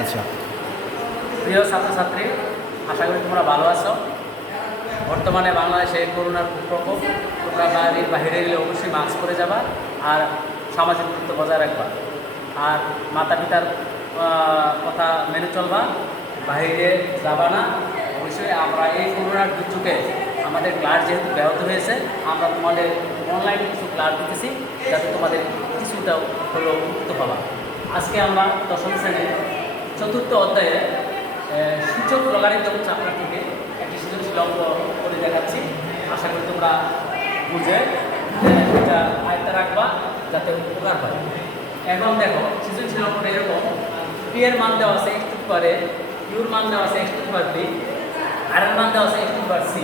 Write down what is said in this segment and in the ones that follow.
আচ্ছা। প্রিয় ছাত্রছাত্রী, আশা করি তোমরা ভালো আছো। বর্তমানে বাংলাদেশে করোনার প্রকোপ, তোমরা বাড়ির বাইরে গেলে অবশ্যই মাস্ক পরে যাবা আর সামাজিক দূরত্ব বজায় রাখবা। আর মাতা পিতার কথা মেনে চলবা, বাইরে যাবা না। অবশ্যই আমরা এই করোনার দুর্যোগে আমাদের ক্লাস যেহেতু ব্যাহত হয়েছে, আমরা তোমাদের অনলাইনে কিছু ক্লাস দিতেছি যাতে তোমাদের কিছুটা হলো মুক্ত পাবা। আজকে আমরা দশম শ্রেণীর চতুর্থ অধ্যায়ে সূচক লগারিদম চ্যাপ্টার থেকে একটি সৃজনশীল অঙ্ক করে দেখাচ্ছি। আশা করি তোমরা বুঝে এটা আয়ত্তে রাখবা যাতে উপকার হয়। এখন দেখো, সৃজনশীল অঙ্কটা এরকম: পি এর মান দেওয়া আছে x to the power a, কিউর মান দেওয়া আছে x to the power b, আর এর মান দেওয়া আছে x to the power c।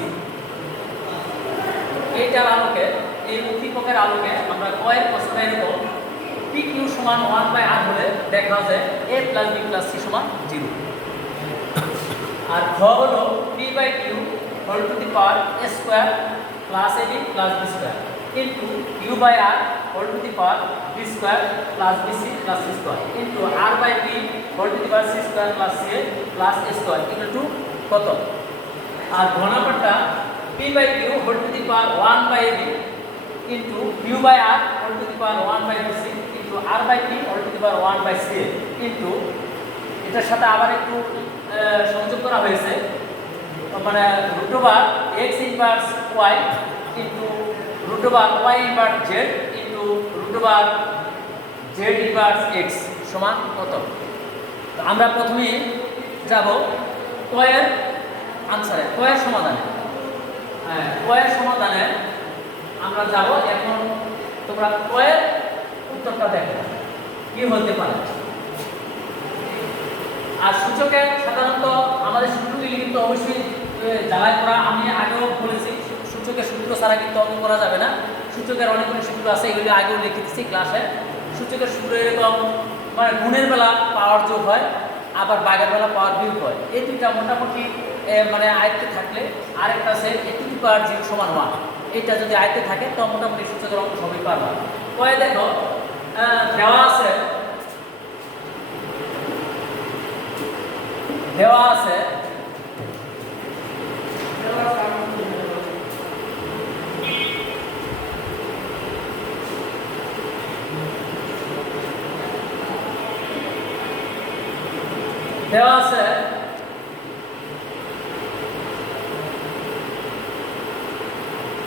এইটার আলোকে, এই উদ্দীপকের আলোকে আমরা কয়ের প্রশ্নে এরকম পি কিউ সমান 1/r হলে দেখা যায় a plus b plus c সমান 0। আর খ হলো p by q whole to the power a square plus ab plus b square into u by r whole to the power b square plus bc plus c square into r by b whole to the power c square plus ca plus a square into কত? আর ঘ নাম্বারটা p by q whole to the power 1 by ab into u by r whole to the power 1 by bc into r by p whole to the power 1 by ca into এটার সাথে আবার একটু সংযোগ করা হয়েছে, মানে root over x inverse y into root over y inverse z into root over z inverse x সমান কত? তো আমরা প্রথমে যাব কয়ের আনসারে, কয়ের সমাধানে। কয়ের সমাধানে আমরা যাব। এখন তোমরা কয়ের উত্তরটা দেখো কি হতে পারে। আর সূচকে সাধারণত আমাদের সূত্রগুলি কিন্তু অবশ্যই জ্বালাই করা। আমি আগেও বলেছি, সূচকের সূত্র ছাড়া কিন্তু অঙ্ক করা যাবে না। সূচকের অনেকগুলো সূত্র আছে, এগুলি আগেও লিখে দিচ্ছি ক্লাসে। সূচকের সূত্র এরকম, মানে গুণের বেলা পাওয়ার যোগ হয়, আবার বাঘের বেলা পাওয়ার বিয়োগ হয়। এই দুইটা মোটামুটি মানে আয়ত্তে থাকলে, আরেকটা আছে a টু দি পাওয়ার 0 সমান 1। এইটা যদি আয়ত্তে থাকে তো মোটামুটি সূচকের অঙ্ক সবই পারবা। কয়ে দেখো দেওয়া আছে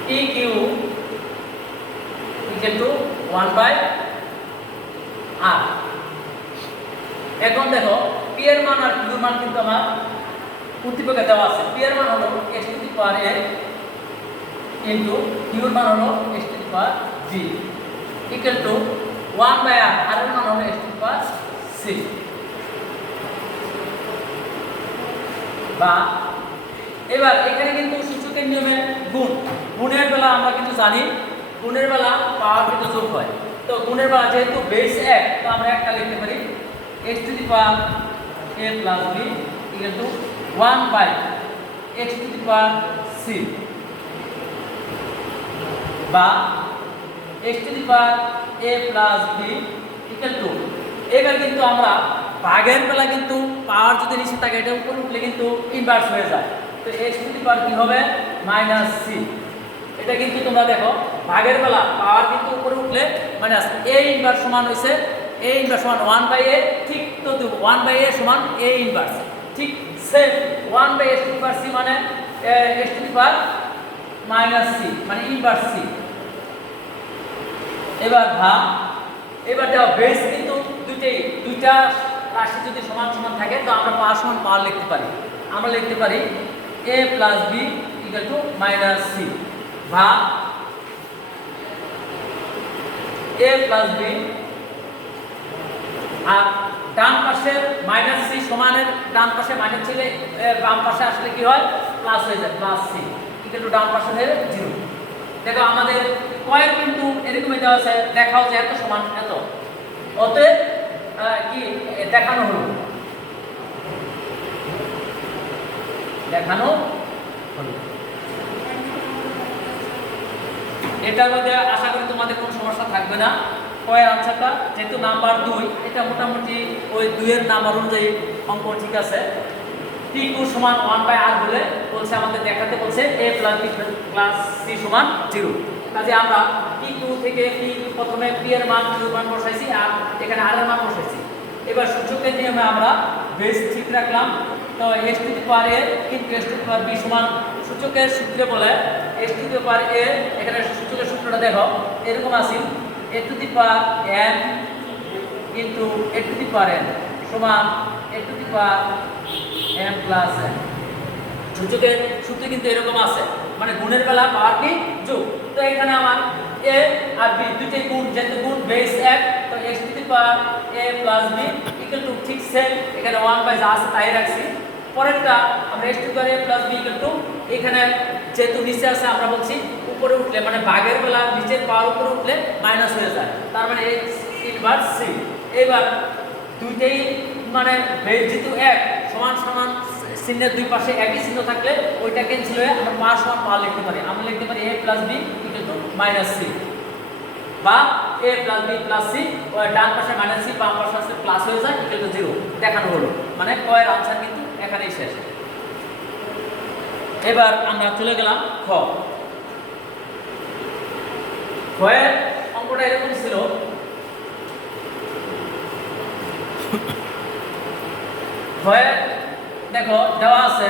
P Q equal to 1/r। এখন দেখো পি এর মান আর কিউর মান কিন্তু আমার উদ্দীপকে দেওয়া আছে। পি এর মান হলো x to the power a into কিউর মান হলো x to the power b equal to 1/r, আর এর মান হলো x to the power c। বা এবার এখানে কিন্তু সূচকের নিয়মে গুণের বেলা আমরা কিন্তু জানি, গুণের বেলা পাওয়ার কিন্তু যোগ হয়। তো গুণের বেলা যেহেতু বেস 1, তো আমরা একটা লিখতে পারি x to the power a plus b equal two 1/x two the power c, বা x to the power a plus b equal two, এবার কিন্তু আমরা ভাগের বেলা কিন্তু পাওয়ার যদি নিচে থাকে এটা উপরে উঠলে কিন্তু ইনভার্স হয়ে যায়। তো x টু দি পাওয়ার কি হবে? Minus c। এটা কিন্তু তোমরা দেখো ভাগের বেলা পাওয়ার কিন্তু উপরে উঠলে মাইনাস a ইনভার্স সমান হইছে a ইনভার্স সমান 1/a। ঠিক তো 1/a সমান a ইনভার্স, ঠিক same 1/x two the power c মানে x to the power minus c মানে ইনভার্স c। এবার এবার দেখো বেস কিন্তু দুইটা রাশি যদি সমান সমান থাকে তো আমরা পাওয়ার সমান পাওয়ার লিখতে পারি। আমরা লিখতে পারি a plus b equal two minus c, বা a প্লাস b, আর ডান পাশে মাইনাস c সমানের ডান পাশে মাইনাস ছিল, বাম পাশে আসলে কি হয়? প্লাস হয়ে যায়, প্লাস c ইকুয়াল টু ডান পাশে হয়ে 0। দেখো আমাদের কয়েক কিন্তু এরকমই দেওয়া আছে, দেখাও যে এত সমান এত, অতএব কি দেখানো হলো, এটার মধ্যে আশা করি তোমাদের কোনো সমস্যা থাকবে না। কয়ের আনসারটা যেহেতু নাম্বার 2, এটা মোটামুটি ওই 2 এর নাম্বার অনুযায়ী অঙ্ক ঠিক আছে। p2 সমান 1/r হলে বলছে আমাদের দেখাতে বলছে a plus b plus c সমান 0। কাজে আমরা p2 থেকে p প্রথমে p এর মান q মান বসাইছি আর এখানে r এর মান বসাইছি। এবার সূচকের নিয়মে আমরা বেস ঠিক রাখলাম। তো s two the power a কিন্তু s two the power b সমান সূচকের সূত্রে বলে s two the power a, এখানে সূচকের সূত্রটা দেখো এরকম আছে a to the power n into a to the power n সমান a to the power m plus n। সূচকের সূত্র কিন্তু এরকম আছে, মানে গুণের বেলা পাওয়ার কি যোগ। তো এখানে আমার a আর b দুটোই গুণ, যেহেতু গুণ বেস 1, তো x to the power a plus b equal two ঠিক সেম, এখানে 1 বাই যা আছে তাই রাখছি। পরেরটা আমরা x to the power a plus b equal two, এখানে যেহেতু নিচে আছে আমরা বলছি উপরে উঠলে মানে ভাগের বেলা নিচের পাওয়ার উপরে উঠলে মাইনাস হয়ে যায়, তার মানে x ইনভার্স c। এবার দুইটাই মানে বেস যেহেতু 1 সমান সমান চিহ্নের দুই পাশে একই চিহ্ন থাকলে ওইটা ক্যান্সেল হয়ে আমরা পাওয়ার সমান পাওয়ার লিখতে পারি। আমরা লিখতে পারি a plus b equal two minus c, বা a plus b plus c, ওই ডান পাশে মাইনাস c বাম পাশে আসলে প্লাস হয়ে যায় ইকুয়াল টু 0 দেখানো হলো। মানে কয়ের আনসার কিন্তু এখানেই শেষ। এবার আমরা চলে গেলাম খ। খয়ের অঙ্কটা এরকম ছিল, খয়ের দেখো দেওয়া আছে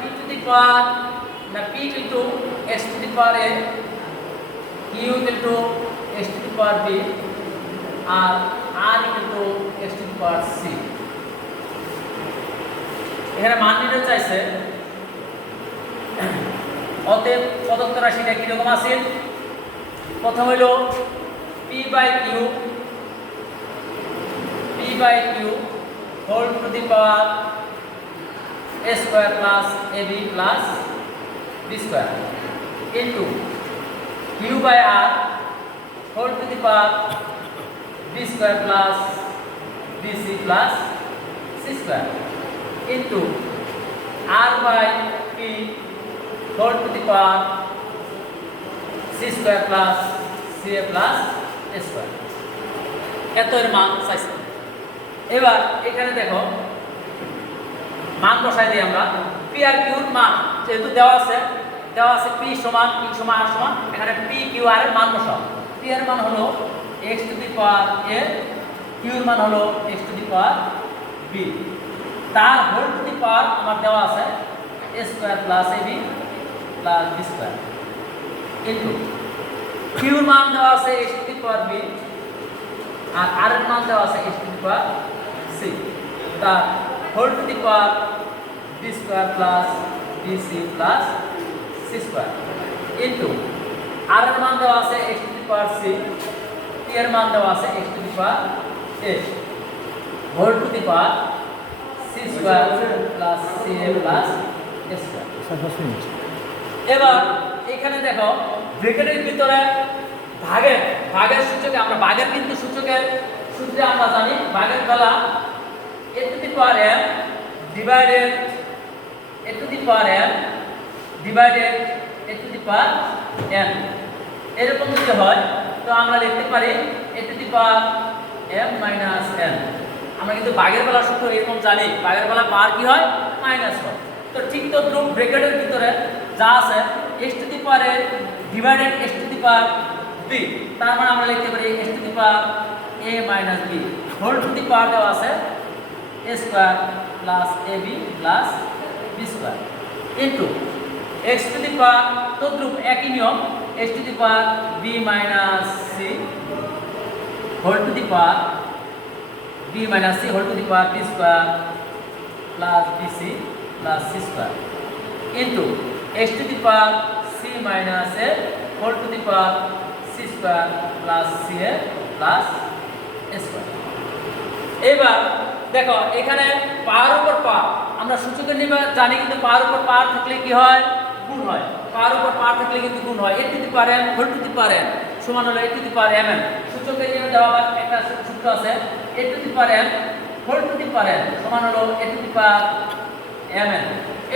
p টু দি পাওয়ার না p equal to x to the power a, q equal to x to the power b আর r equal to x to the power c। এখানে মান নির্ণয় চাইছে। অতএব প্রদত্ত রাশিটা কিরকম আছে? প্রথম হইল p by q whole to the power a square plus ab plus b square into q by r whole to the power b square plus bc plus c square into r by p whole to the power c square plus ca plus a square. এত এর মান চাইছে। এবার এখানে দেখো মান বসাই দিই আমরা। p আর q এর মান যেহেতু দেওয়া আছে p সমান r সমান, এখানে p q r এর মান বসাও। p এর মান হলো x to the power a, q এর মান হলো x to the power b, তার হোল টু দি পাওয়ার আমার দেওয়া আছে a square plus ab plus b square into q এর মান দেওয়া আছে x to the power b আর r এর মান দেওয়া আছে x to the power c, তার whole to the power b square plus bc plus c square into r এর মান দেওয়া আছে x to the power c, p এর মান দেওয়া আছে x to the power a whole to the power c square plus ca plus a square. এবার এখানে দেখো ব্র্যাকেটের ভিতরে ভাগের সূচকে আমরা ভাগের কিন্তু সূচকের সূত্রে আমরা জানি ভাগের বেলা a to the power m divided a to the power m divided a to the power n, এরকম যদি হয় তো আমরা লিখতে পারি a to the power m minus n। আমরা কিন্তু ভাগের বেলা সূত্র এরকম জানি, ভাগের বেলা পাওয়ার কি হয় মাইনাস হয়। তো ঠিক তদ্রুপ ব্র্যাকেটের ভিতরে যা আছে x to the power a divided x to the power b, তার মানে আমরা লিখতে পারি x to the power a minus b whole to the power দেওয়া আছে a square plus ab plus b square into x to the power তদ্রুপ একই নিয়ম x to the power b minus c whole to the power b minus c whole to the power b square plus bc plus c square into x to the power c minus a whole to the power c square plus ca plus a square. এবার দেখো এখানে পাওয়ার উপর পাওয়ার আমরা সূচকের নিয়মে জানি, কিন্তু পাওয়ার উপর পাওয়ার থাকলে কি হয় গুণ হয়, পাওয়ার উপর পাওয়ার থাকলে কিন্তু গুণ হয়। a to the power m whole to the power n সমান হলো a to the power mm। সূচকের নিয়মে দেওয়া একটা সূত্র আছে a to the power m whole to the power n সমান হলো a to the power mn।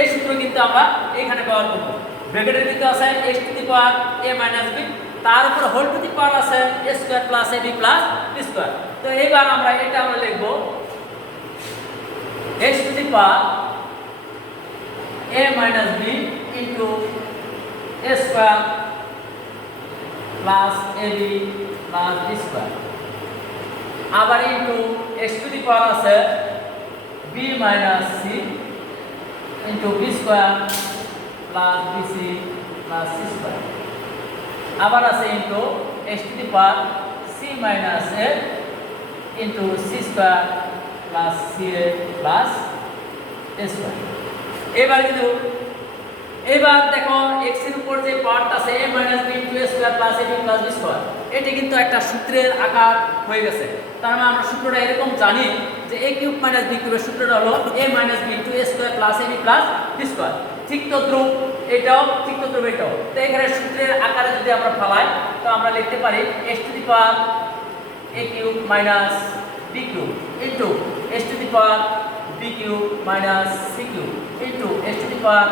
এই সূত্র কিন্তু আমরা এখানে ব্যবহার করব। ব্র্যাকেটের ভিতরে আছে x to the power a minus b, তার উপর হোল টু দি পাওয়ার আছে a square plus ab plus b square. তো এইবার আমরা এটা আমরা লিখব x to the power a minus b into a square plus ab plus b square, আবার ইনটু x টু দি পাওয়ার আছে b minus c into b square plus bc plus c square, আবার আছে into x to the power c minus a into c square plus ca plus a square. এবার দেখো x এর উপর যে পাওয়ারটা আছে a minus b into a square plus ab plus b square, এটি কিন্তু একটা সূত্রের আকার হয়ে গেছে। তার মানে আমরা সূত্রটা এরকম জানি যে a কিউব মাইনাস b কিউবের সূত্রটা হলো a minus b into a square plus ab plus b square. ঠিক তদ্রুপ এটাও, ঠিক তদ্রুপ এটাও। তো এখানে সূত্রের আকারে যদি আমরা ফেলাই তো আমরা লিখতে পারি x to the power a cube minus b cube into x to the power b cube minus c cube into x to the power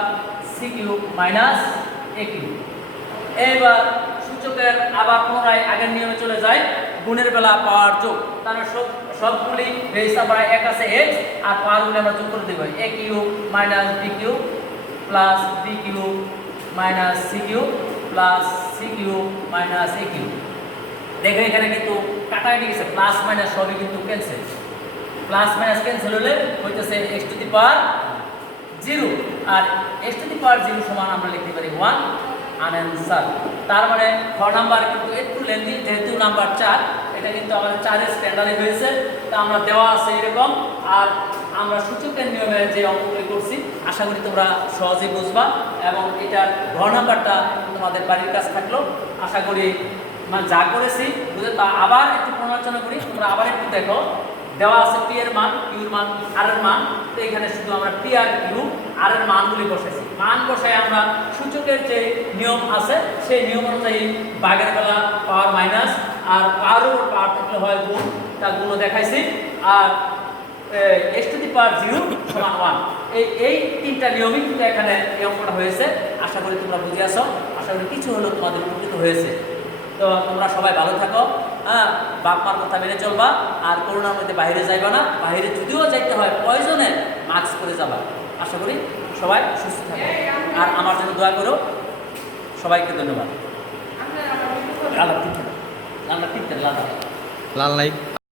c cube minus a cube. এবার সূচকের আবার পুনরায় আগের নিয়মে চলে যায়, গুণের বেলা পাওয়ার যোগ। তাহলে সবগুলি বেস আমরা এক আছে x আর পাওয়ারগুলো আমরা যোগ করে দেব a cube minus b cube plus b cube minus c cube plus c cube minus a cube. দেখো এখানে কিন্তু কাটাকাটি গেছে, প্লাস মাইনাস সবই কিন্তু ক্যান্সেল। প্লাস মাইনাস ক্যান্সেল হলে হইতেছে x টু দি পাওয়ার 0, আর x টু দি পাওয়ার 0 সমান আমরা লিখতে পারি 1 আনসার। তার মানে খ নাম্বার কিন্তু একটু লেন্দি, যেহেতু নাম্বার 4, এটা কিন্তু আমাদের 4 এর স্ট্যান্ডার্ডে হয়েছে। তা আমরা দেওয়া আছে এরকম, আর আমরা সূচকের নিয়মে যে অঙ্কগুলি করছি আশা করি তোমরা সহজেই বুঝবা, এবং এটার ঘ নাম্বারটা তোমাদের বাড়ির কাছে থাকলো। আশা করি যা করেছি বুঝে, তা আবার একটু পুনরালোচনা করি, তোমরা আবার একটু দেখো। দেওয়া আছে পি এর মান, কিউ এর মান, আর এর মান। তো এখানে শুধু আমরা পি আর কিউ আর এর মানগুলি বসাইছি। মান বসাই আমরা সূচকের যে নিয়ম আছে সেই নিয়ম অনুযায়ী ভাগের বেলা পাওয়ার মাইনাস, আর পাওয়ার উপর পাওয়ার থাকলে হয় গুণ, তা গুণও দেখাইছি। আর x টু দি পাওয়ার 0 সমান 1, এই তিনটা নিয়মই কিন্তু এখানে এই অঙ্কটা হয়েছে। আশা করি তোমরা বুঝে আসো, আশা করি কিছু হলেও তোমাদের উপকৃত হয়েছে। তো তোমরা সবাই ভালো থাকো, হ্যাঁ, বাপ মার কথা মেনে চলবা, আর করোনার মধ্যে বাইরে যাইবা না। বাইরে যদিও যাইতে হয় প্রয়োজনে মাস্ক পরে যাবা। আশা করি সবাই সুস্থ থাকো, আর আমার জন্য দোয়া করো। সবাইকে ধন্যবাদ। লাল লাইক।